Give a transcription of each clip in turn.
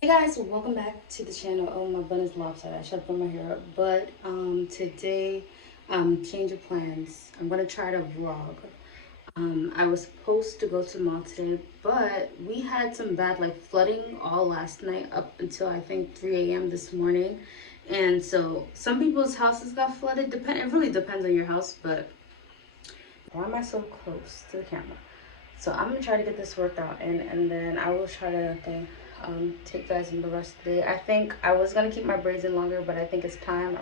Hey guys, welcome back to the channel. Oh, my bun is lopsided. I should have put my hair up. But today, change of plans. I'm gonna try to vlog. I was supposed to go to the mall today, but we had some bad like flooding all last night up until I think 3 a.m. this morning. And so some people's houses got flooded. It really depends on your house, but why am I so close to the camera? So I'm gonna try to get this worked out, and then I will try to take you guys in the rest of the day. I think I was gonna keep my braids in longer, but I think it's time.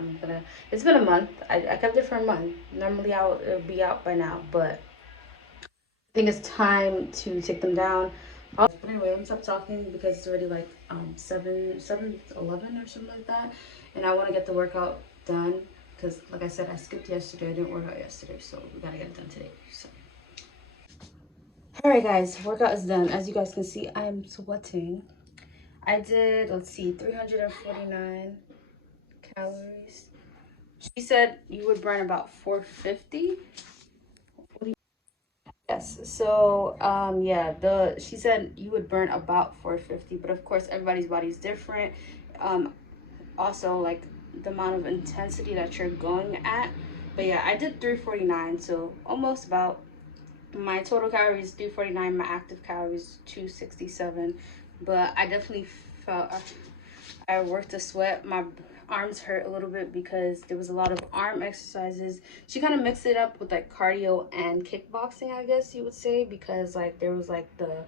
It's been a month. I kept it for a month. Normally it would be out by now, but I think it's time to take them down. But anyway, let me stop talking because it's already like 7:11 or something like that, and I want to get the workout done because, like I said, I skipped yesterday. I didn't work out yesterday, so we gotta get it done today. So. All right, guys, workout is done. As you guys can see, I'm sweating. I did, let's see, 349 calories. She said you would burn about 450. Yes. So, yeah, she said you would burn about 450, but of course, everybody's body is different. Um, Also, like the amount of intensity that you're going at. But yeah, I did 349, so almost about my total calories 349, my active calories 267. But I definitely felt I worked a sweat. My arms hurt a little bit because there was a lot of arm exercises. She kind of mixed it up with like cardio and kickboxing, I guess you would say, because like there was like the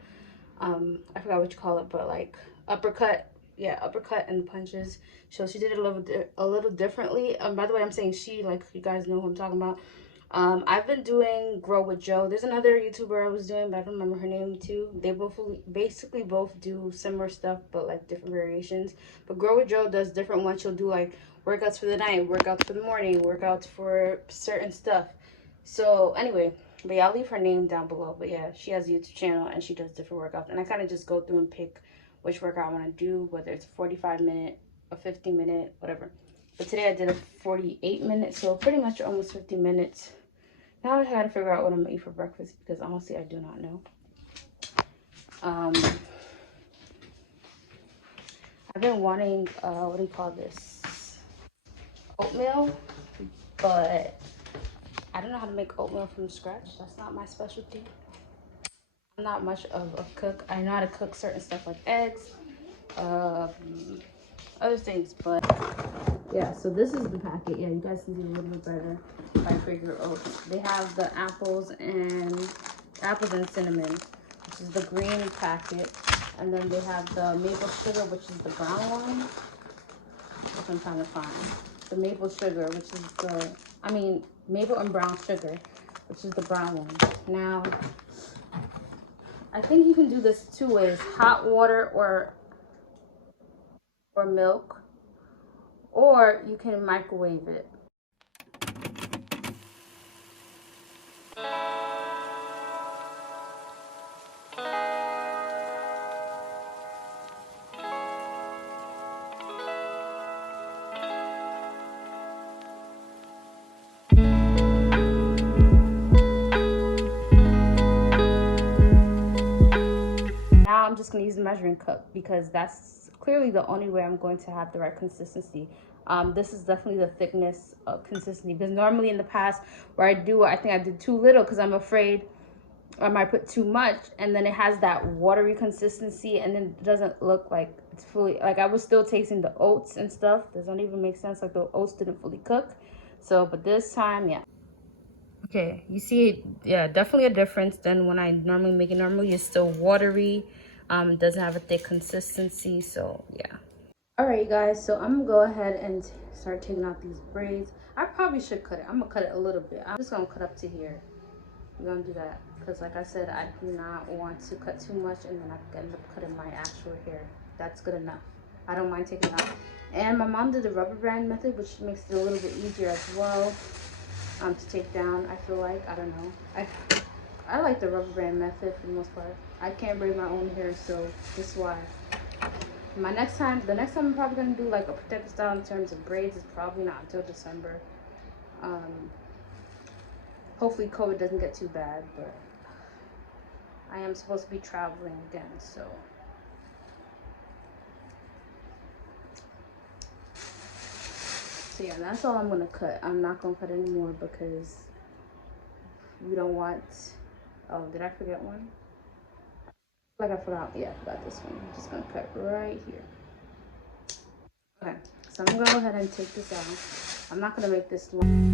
I forgot what you call it, but like uppercut, yeah, uppercut and punches. So she did it a little differently. By the way, I'm saying she, like you guys know who I'm talking about. I've been doing Grow with Joe. There's another YouTuber I was doing, but I don't remember her name too. They basically both do similar stuff, but like different variations. But Grow with Joe does different ones. She'll do like workouts for the night, workouts for the morning, workouts for certain stuff. So anyway, but yeah, I'll leave her name down below. But yeah, she has a YouTube channel and she does different workouts. And I kind of just go through and pick which workout I want to do, whether it's a 45-minute, a 50-minute, whatever. But today I did a 48-minute, so pretty much almost 50 minutes. Now I had to figure out what I'm gonna eat for breakfast because honestly I do not know. Um, I've been wanting what do you call this? Oatmeal, but I don't know how to make oatmeal from scratch. That's not my specialty. I'm not much of a cook. I know how to cook certain stuff like eggs, um, other things, but yeah. So this is the packet. Yeah, you guys can see a little bit better by Figure Oats. They have the apples and cinnamon, which is the green packet, and then they have the maple sugar, which is the brown one. That's what I'm trying to find. The maple sugar, which is maple and brown sugar, which is the brown one. Now, I think you can do this two ways: hot water or milk, or you can microwave it. Now I'm just going to use the measuring cup because that's clearly the only way I'm going to have the right consistency. This is definitely the thickness of consistency, because normally in the past where I think I did too little because I'm afraid I might put too much, and then it has that watery consistency, and then it doesn't look like it's fully, like I was still tasting the oats and stuff. Doesn't even make sense, like the oats didn't fully cook. So, but this time, yeah. Okay, you see, yeah, definitely a difference than when I normally make it. Normally it's still watery, doesn't have a thick consistency, so yeah. All right, guys, so I'm gonna go ahead and start taking out these braids. I probably should cut it. I'm gonna cut it a little bit. I'm just gonna cut up to here. I'm gonna do that because, like I said, I do not want to cut too much and then I end up cutting my actual hair. That's good enough. I don't mind taking it out. And my mom did the rubber band method, which makes it a little bit easier as well. To take down, I feel like. I don't know. I like the rubber band method for the most part. I can't braid my own hair, so this is why. The next time I'm probably gonna do like a protective style in terms of braids is probably not until December. Hopefully COVID doesn't get too bad, but I am supposed to be traveling again, so So yeah, that's all I'm gonna cut. I'm not gonna cut anymore because we don't want. Oh, did I forget one? Like I forgot. Yeah, I forgot this one. I'm just gonna cut right here. Okay, so I'm gonna go ahead and take this out. I'm not gonna make this long.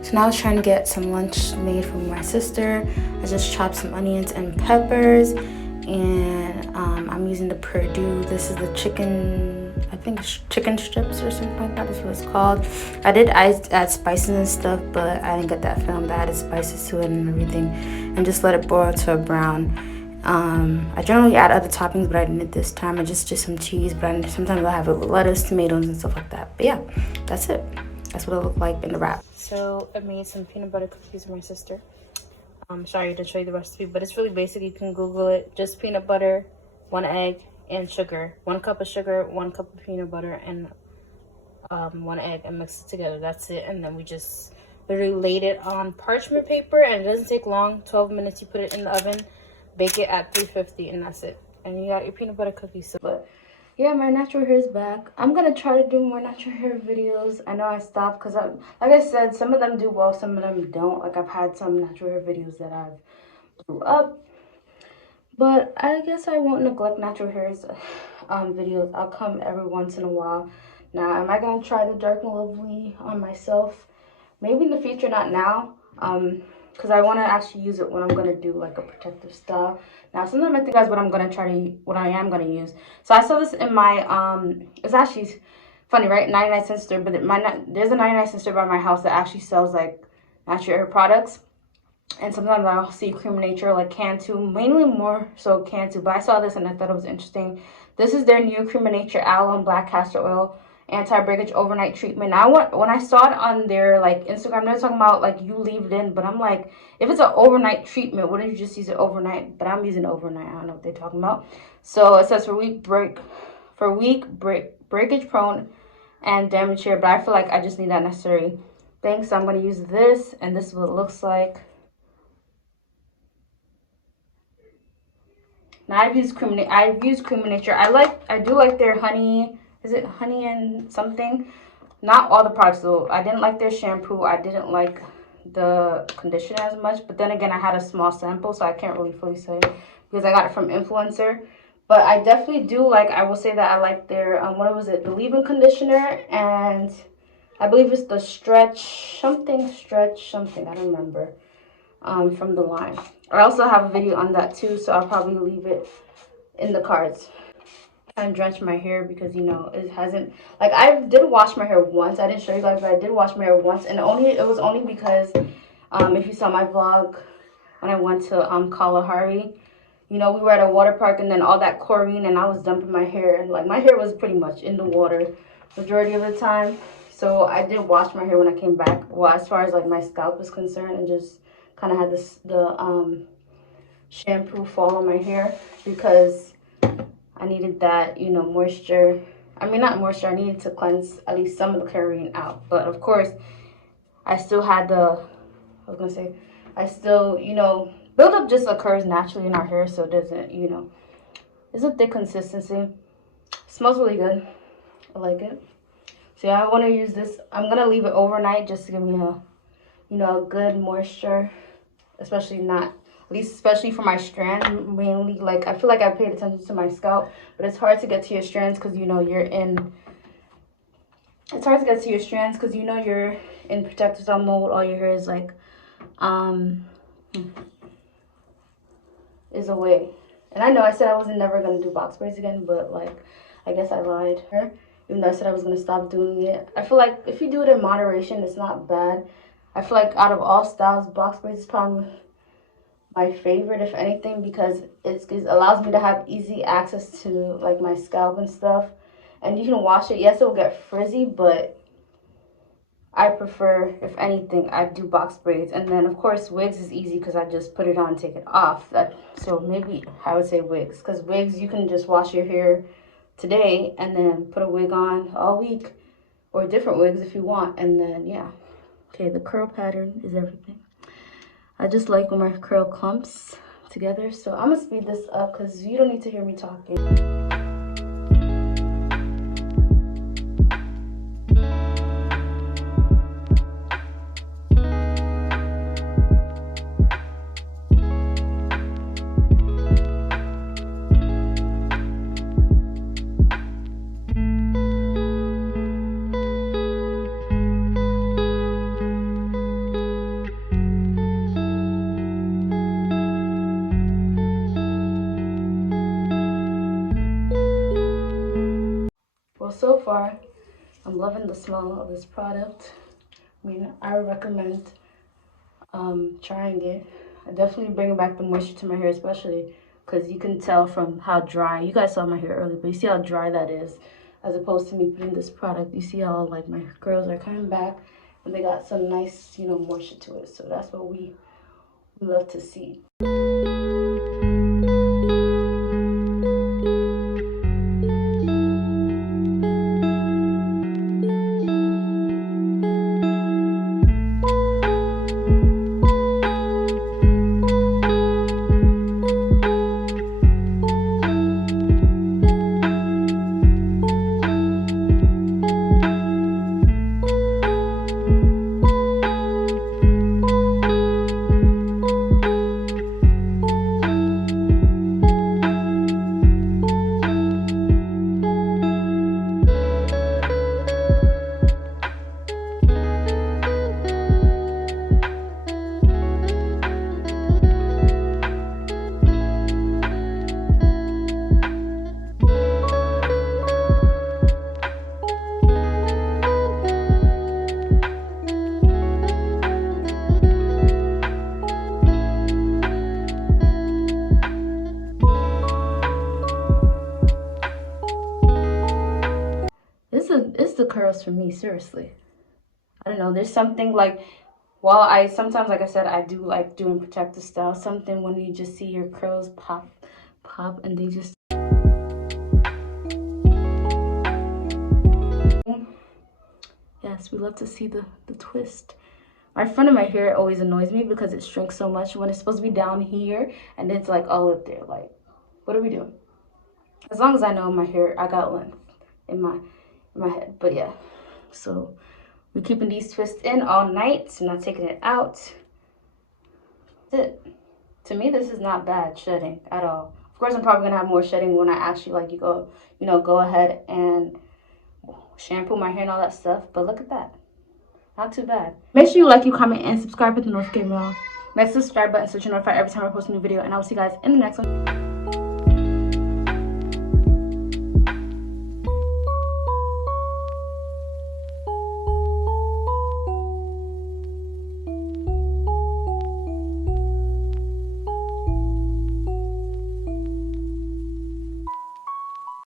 So now I was trying to get some lunch made for my sister. I just chopped some onions and peppers, and I'm using the Purdue. This is the chicken, I think chicken strips or something like that is what it's called. I did add spices and stuff, but I didn't get that filmed. I added spices to it and everything, and just let it boil to a brown. I generally add other toppings, but I didn't this time. I just did some cheese, but sometimes I'll have lettuce, tomatoes, and stuff like that. But yeah, that's it. That's what it looked like in the wrap. So I made some peanut butter cookies for my sister. Sorry to show you the recipe, but it's really basic. You can Google it. Just peanut butter, 1 egg, and sugar. 1 cup of sugar, 1 cup of peanut butter, and 1 egg, and mix it together. That's it. And then we just literally laid it on parchment paper, and it doesn't take long. 12 minutes. You put it in the oven, bake it at 350, and that's it. And you got your peanut butter cookies. But yeah, my natural hair is back. I'm gonna try to do more natural hair videos. I know I stopped because like I said, some of them do well, some of them don't. Like I've had some natural hair videos that I've blew up, but I guess I won't neglect natural hairs videos. I'll come every once in a while. Now, am I gonna try the Dark and Lovely on myself? Maybe in the future, not now. Because I want to actually use it when I'm gonna do like a protective style. Now, sometimes I think that's what I am gonna use. So I saw this in my it's actually funny, right? 99-cent store, but there's a 99-cent store by my house that actually sells like natural hair products. And sometimes I'll see Creme of Nature, like Cantu, mainly more so Cantu. But I saw this and I thought it was interesting. This is their new Creme of Nature Aloe and Black Castor Oil anti-breakage overnight treatment. Now, when I saw it on their like Instagram, they're talking about like you leave it in, but I'm like, if it's an overnight treatment, wouldn't you just use it overnight? But I'm using it overnight. I don't know what they're talking about. So it says for weak breakage prone and damaged hair, but I feel like I just need that necessary thing. So I'm gonna use this, and this is what it looks like. Now I've used Creme of Nature. I do like their honey. Is it honey and something? Not all the products though. I didn't like their shampoo. I didn't like the conditioner as much. But then again, I had a small sample, so I can't really fully say because I got it from influencer. But I definitely do like. I will say that I like their what was it? The leave-in conditioner, and I believe it's the stretch something. I don't remember. From the line. I also have a video on that too, so I'll probably leave it in the cards. And drench my hair because you know it hasn't, like, I did wash my hair once. I didn't show you guys, but I did wash my hair once, and it was only because if you saw my vlog when I went to Kalahari, you know, we were at a water park, and then all that chlorine, and I was dumping my hair, and like my hair was pretty much in the water majority of the time. So I did wash my hair when I came back, well, as far as like my scalp is concerned, and just kind of had the shampoo fall on my hair because I needed that, you know, moisture. I mean, not moisture. I needed to cleanse at least some of the chlorine out. But of course, I still had I still, you know, buildup just occurs naturally in our hair, so it doesn't, you know, it's a thick consistency. It smells really good. I like it. So yeah, I want to use this. I'm gonna leave it overnight just to give me a, you know, a good moisture, especially for my strand mainly. Like, I feel like I paid attention to my scalp, but it's hard to get to your strands because, you know, you're in it's hard to get to your strands because you know you're in protective style mode. All your hair is like is away. And I know I said I wasn't never gonna do box braids again, but like I guess I lied. Even though I said I was gonna stop doing it. I feel like if you do it in moderation, it's not bad. I feel like out of all styles, box braids is probably my favorite, if anything, because it allows me to have easy access to like my scalp and stuff. And you can wash it. Yes, it will get frizzy, but I prefer, if anything, I do box braids. And then, of course, wigs is easy because I just put it on and take it off. So maybe I would say wigs, because wigs, you can just wash your hair today and then put a wig on all week, or different wigs if you want. And then, yeah. Okay, the curl pattern is everything. I just like when my curl clumps together. So I'm going to speed this up because you don't need to hear me talking. Well, so far, I'm loving the smell of this product. I mean, I recommend trying it. I definitely bring back the moisture to my hair, especially because you can tell from how dry. You guys saw my hair earlier, but you see how dry that is, as opposed to me putting this product. You see how like my curls are coming back, and they got some nice, you know, moisture to it. So that's what we love to see. It's the curls for me, seriously. I don't know, there's something like, while I sometimes, like I said, I do like doing protective style, something when you just see your curls pop, and they just... Yes, we love to see the twist. My front of my hair always annoys me because it shrinks so much when it's supposed to be down here, and it's like all up there. Like, what are we doing? As long as I know my hair, I got length in my head. But yeah, so we're keeping these twists in all night. I'm not taking it out. That's it. To me, this is not bad shedding at all. Of course, I'm probably gonna have more shedding when I actually like go ahead and shampoo my hair and all that stuff. But look at that. Not too bad. Make sure you like, you comment, and subscribe with the notification bell. Make the subscribe button so you're notified every time I post a new video. And I will see you guys in the next one.